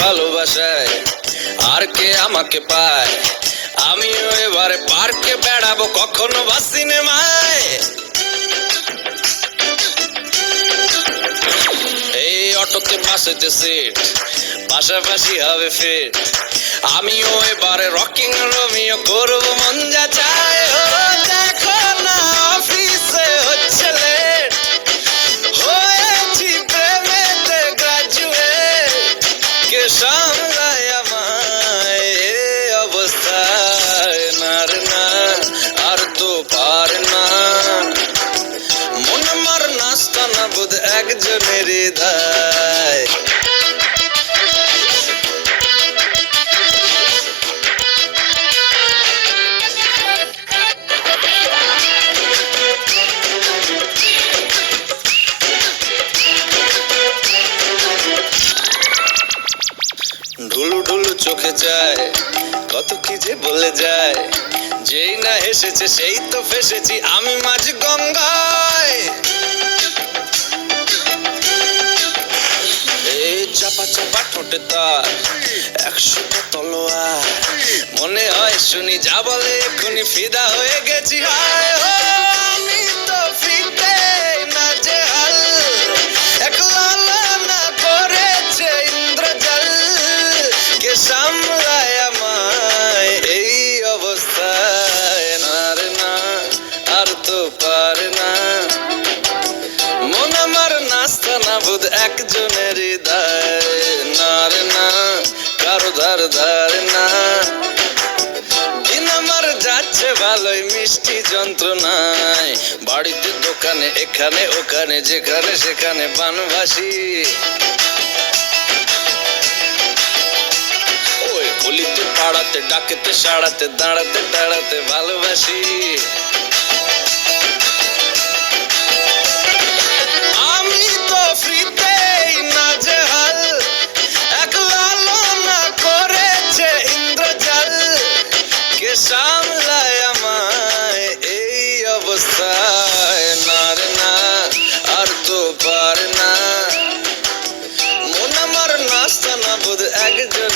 ভালোবাসায়। আর কে আমাকে পায়? আমিও এবারে পার্কে বেড়াবো কখনো বা সিনেমায়। এই অটোতে বাসেতে সিট পাশাপাশি হবে ফিট আমিও এবারে রকিং রোমিও করব, মন যা চায়। বোধ একজনের দায় ঢুলু ঢুলু চোখে যায় কত কি যে বলে যায়। যেই না হেসেছে সেই তো ফেসেছি, আমি মাঝ গঙ্গায়। চাপা ঠোঁটে তার, একশোটা তলোয়ার। মনে হয় শুনি যা বলে, এক্ষুনি ফিদা হয়ে গেছি। হায় সামলায় আমায় এই অবস্থায়? না না, আর তো পারে না। মন আমার না বোধ একজনের হৃদয় কারও ধার না। যাচ্ছে ভালোই, মিষ্টি যন্ত্রণায়। বাড়িতে দোকানে, এখানে, ওখানে, যেখানে, সেখানে বানভাসি। ওই গলিতে পাড়াতে, ডাকেতে সাড়াতে দাঁড়াতে দাঁড়াতে শুধু একজন